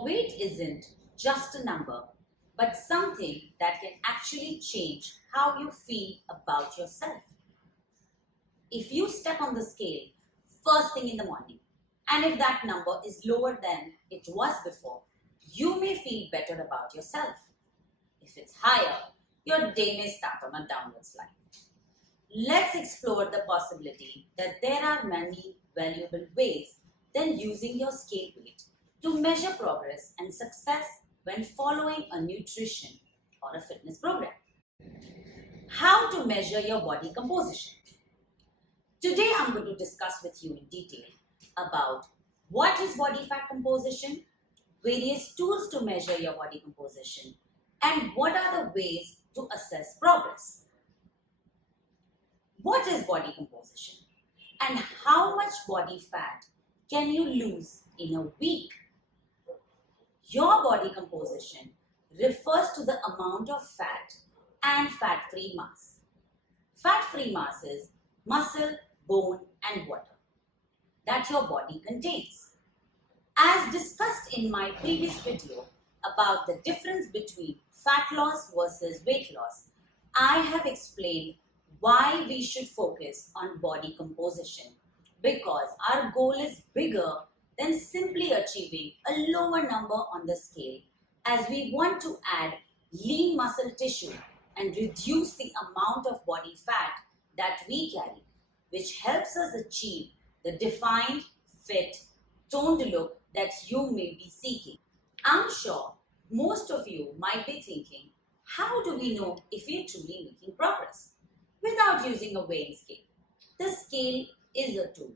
Your weight isn't just a number, but something that can actually change how you feel about yourself. If you step on the scale first thing in the morning, and if that number is lower than it was before, you may feel better about yourself. If it's higher, your day may start on a downward slide. Let's explore the possibility that there are many valuable ways than using your scale weight to measure progress and success when following a nutrition or a fitness program. How to measure your body composition. Today I'm going to discuss with you in detail about what is body fat composition, various tools to measure your body composition, and what are the ways to assess progress. What is body composition and how much body fat can you lose in a week? Your body composition refers to the amount of fat and fat-free mass. Fat-free mass is muscle, bone, and water that your body contains. As discussed in my previous video about the difference between fat loss versus weight loss, I have explained why we should focus on body composition, because our goal is bigger than simply achieving a lower number on the scale, as we want to add lean muscle tissue and reduce the amount of body fat that we carry, which helps us achieve the defined, fit, toned look that you may be seeking. I'm sure most of you might be thinking, how do we know if we are truly making progress? Without using a weighing scale. The scale is a tool,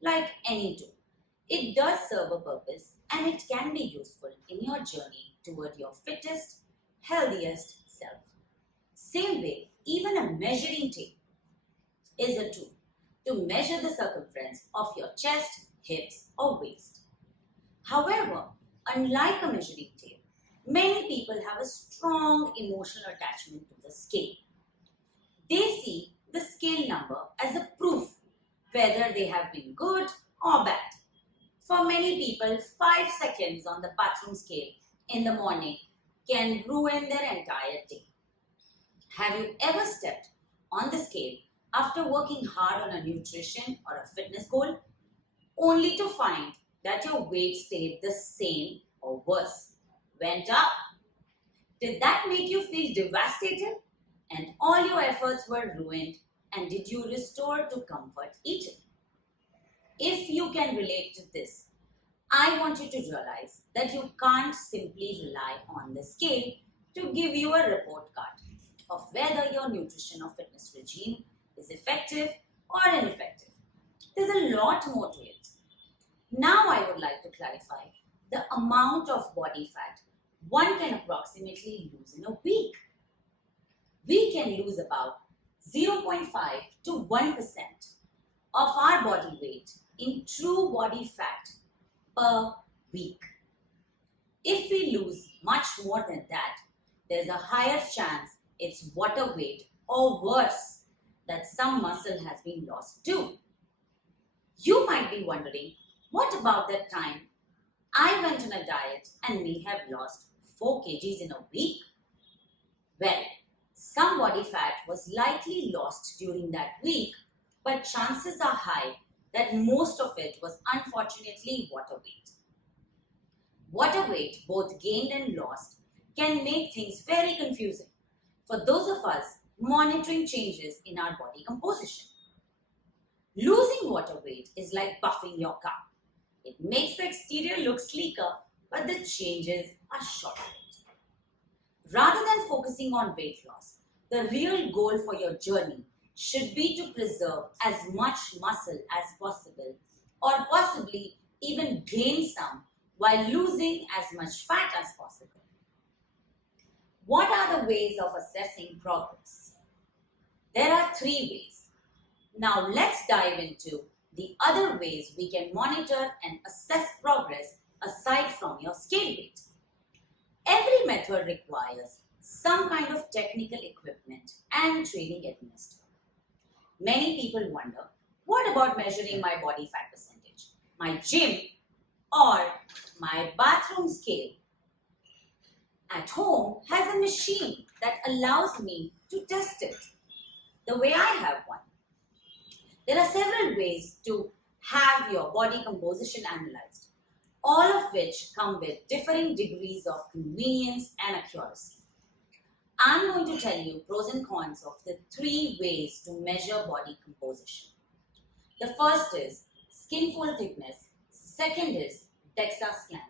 like any tool. It does serve a purpose and it can be useful in your journey toward your fittest, healthiest self. Same way, even a measuring tape is a tool to measure the circumference of your chest, hips, or waist. However, unlike a measuring tape, many people have a strong emotional attachment to the scale. They see the scale number as a proof whether they have been good or bad. For many people, 5 seconds on the bathroom scale in the morning can ruin their entire day. Have you ever stepped on the scale after working hard on a nutrition or a fitness goal, only to find that your weight stayed the same or worse, went up? Did that make you feel devastated and all your efforts were ruined, and did you restore to comfort eating? If you can relate to this, I want you to realize that you can't simply rely on the scale to give you a report card of whether your nutrition or fitness regime is effective or ineffective. There's a lot more to it. Now I would like to clarify the amount of body fat one can approximately lose in a week. We can lose about 0.5 to 1% of our body weight in true body fat per week. If we lose much more than that, there's a higher chance it's water weight, or worse, that some muscle has been lost too. You might be wondering, what about that time I went on a diet and may have lost 4 kgs in a week? Well, some body fat was likely lost during that week, but chances are high that most of it was unfortunately water weight. Water weight, both gained and lost, can make things very confusing for those of us monitoring changes in our body composition. Losing water weight is like buffing your car. It makes the exterior look sleeker, but the changes are short-lived. Rather than focusing on weight loss, the real goal for your journey should be to preserve as much muscle as possible, or possibly even gain some while losing as much fat as possible. What are the ways of assessing progress? There are 3 ways. Now let's dive into the other ways we can monitor and assess progress aside from your scale weight. Every method requires some kind of technical equipment and training administered. Many people wonder, what about measuring my body fat percentage? My gym or my bathroom scale at home has a machine that allows me to test it the way I have one. There are several ways to have your body composition analyzed, all of which come with differing degrees of convenience and accuracy. I'm going to tell you pros and cons of the three ways to measure body composition. The first is skin fold thickness, second is DEXA scan,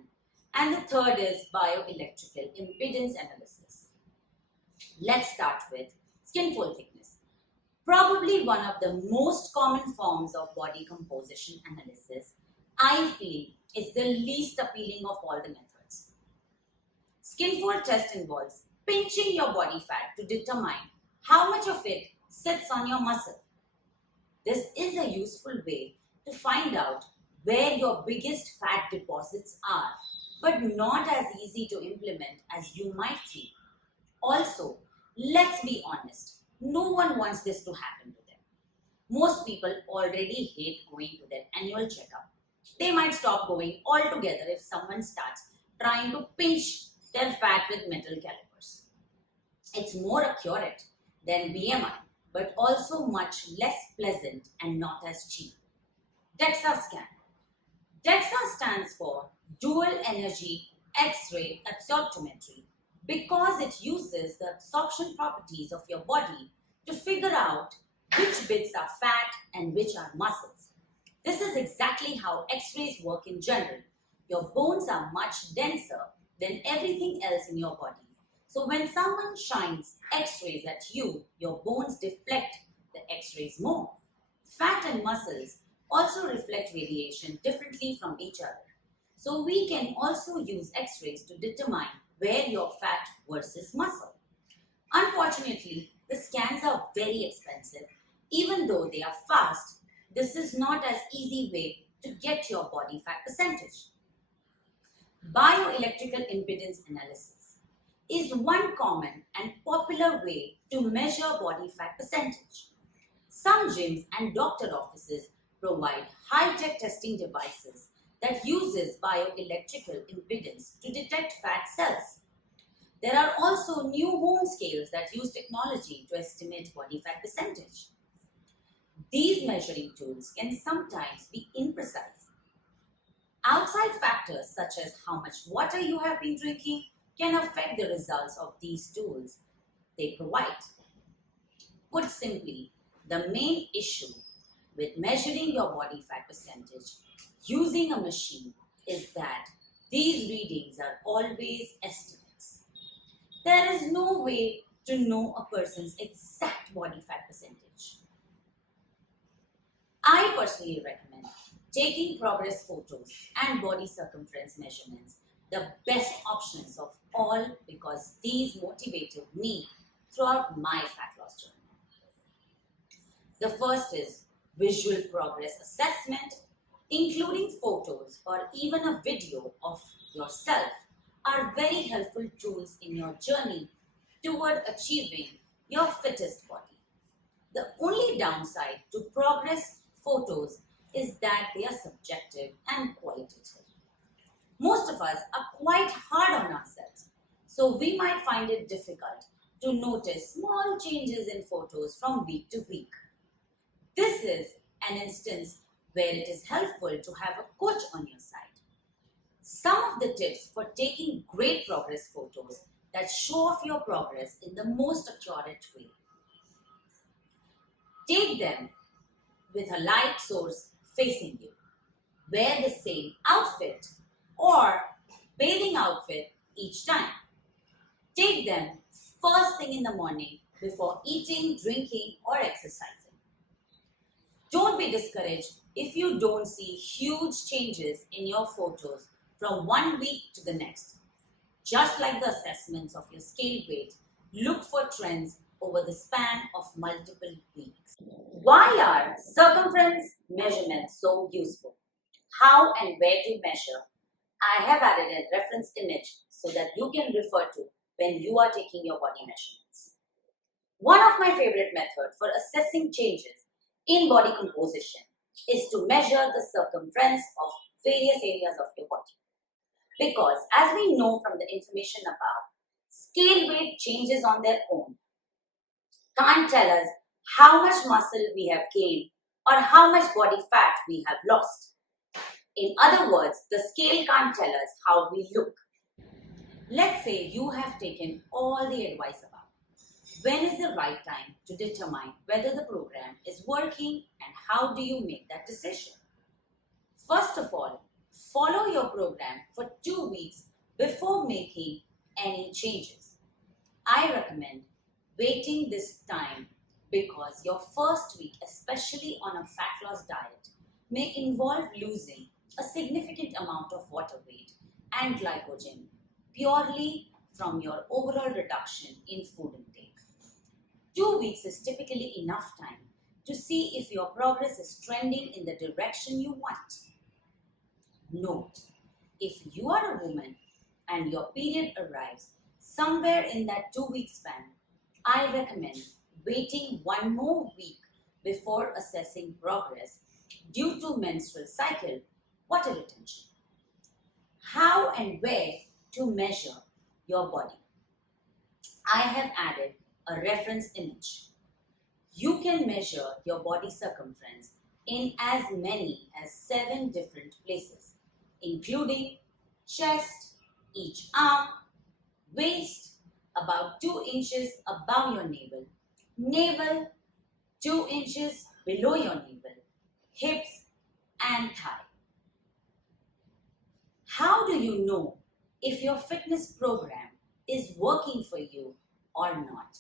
and the third is bioelectrical impedance analysis. Let's start with skin fold thickness. Probably one of the most common forms of body composition analysis, I feel, is the least appealing of all the methods. Skin fold test involves pinching your body fat to determine how much of it sits on your muscle. This is a useful way to find out where your biggest fat deposits are, but not as easy to implement as you might think. Also, let's be honest, no one wants this to happen to them. Most people already hate going to their annual checkup. They might stop going altogether if someone starts trying to pinch their fat with metal calipers. It's more accurate than BMI, but also much less pleasant and not as cheap. DEXA scan. DEXA stands for Dual Energy X-ray Absorptiometry because it uses the absorption properties of your body to figure out which bits are fat and which are muscles. This is exactly how X-rays work in general. Your bones are much denser than everything else in your body. So when someone shines X-rays at you, your bones deflect the X-rays more. Fat and muscles also reflect radiation differently from each other. So we can also use X-rays to determine where your fat versus muscle. Unfortunately, the scans are very expensive. Even though they are fast, this is not an easy way to get your body fat percentage. Bioelectrical impedance analysis is one common and popular way to measure body fat percentage. Some gyms and doctor offices provide high-tech testing devices that uses bioelectrical impedance to detect fat cells. There are also new home scales that use technology to estimate body fat percentage. These measuring tools can sometimes be imprecise. Outside factors such as how much water you have been drinking can affect the results of these tools they provide. Put simply, the main issue with measuring your body fat percentage using a machine is that these readings are always estimates. There is no way to know a person's exact body fat percentage. I personally recommend taking progress photos and body circumference measurements, the best options of all, because these motivated me throughout my fat loss journey. The first is visual progress assessment, including photos or even a video of yourself are very helpful tools in your journey toward achieving your fittest body. The only downside to progress photos is that they are subjective and qualitative. Most of us are quite hard on ourselves, so we might find it difficult to notice small changes in photos from week to week. This is an instance where it is helpful to have a coach on your side. Some of the tips for taking great progress photos that show off your progress in the most accurate way. Take them with a light source facing you. Wear the same outfit or bathing outfit each time. Take them first thing in the morning before eating, drinking, or exercising. Don't be discouraged if you don't see huge changes in your photos from one week to the next. Just like the assessments of your scale weight, look for trends over the span of multiple weeks. Why are circumference measurements so useful? How and where to measure? I have added a reference image so that you can refer to when you are taking your body measurements. One of my favorite methods for assessing changes in body composition is to measure the circumference of various areas of your body. Because as we know from the information above, scale weight changes on their own can't tell us how much muscle we have gained or how much body fat we have lost. In other words, the scale can't tell us how we look. Let's say you have taken all the advice above. When is the right time to determine whether the program is working and how do you make that decision? First of all, follow your program for 2 weeks before making any changes. I recommend waiting this time because your first week, especially on a fat loss diet, may involve losing a significant amount of water weight and glycogen purely from your overall reduction in food intake. 2 weeks is typically enough time to see if your progress is trending in the direction you want. Note, if you are a woman and your period arrives somewhere in that 2 week span, I recommend waiting 1 more week before assessing progress due to menstrual cycle water retention. How and where to measure your body? I have added a reference image. You can measure your body circumference in as many as 7 different places, including chest, each arm, waist, about 2 inches above your navel, 2 inches below your navel, hips, and thigh. How do you know if your fitness program is working for you or not?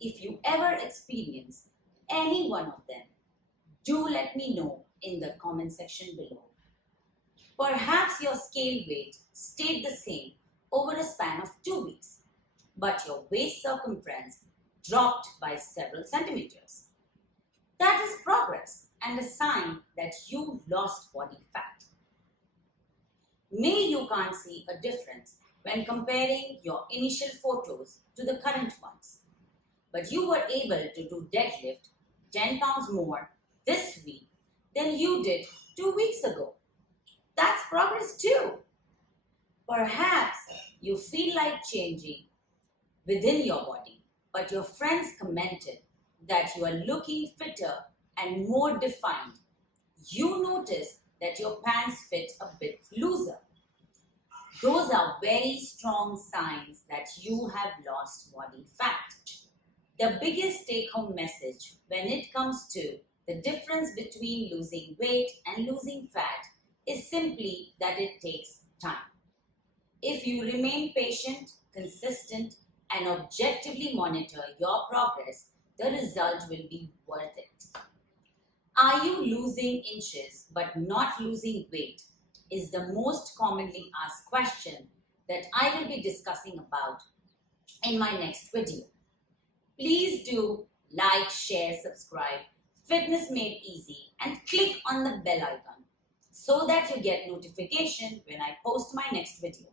If you ever experience any one of them, do let me know in the comment section below. Perhaps your scale weight stayed the same over a span of 2 weeks, but your waist circumference dropped by several centimeters. That is progress and a sign that you lost body fat. Maybe you can't see a difference when comparing your initial photos to the current ones, but you were able to do deadlift 10 pounds more this week than you did 2 weeks ago. That's progress too. Perhaps you feel like changing within your body, but your friends commented that you are looking fitter and more defined. You notice that your pants fit a bit looser. Those are very strong signs that you have lost body fat. The biggest take-home message when it comes to the difference between losing weight and losing fat is simply that it takes time. If you remain patient, consistent, and objectively monitor your progress, the result will be worth it. Are you losing inches but not losing weight? Is the most commonly asked question that I will be discussing about in my next video. Please do like, share, subscribe, Fitness Made Easy, and click on the bell icon so that you get notification when I post my next video.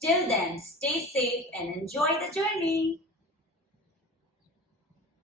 Till then, stay safe and enjoy the journey.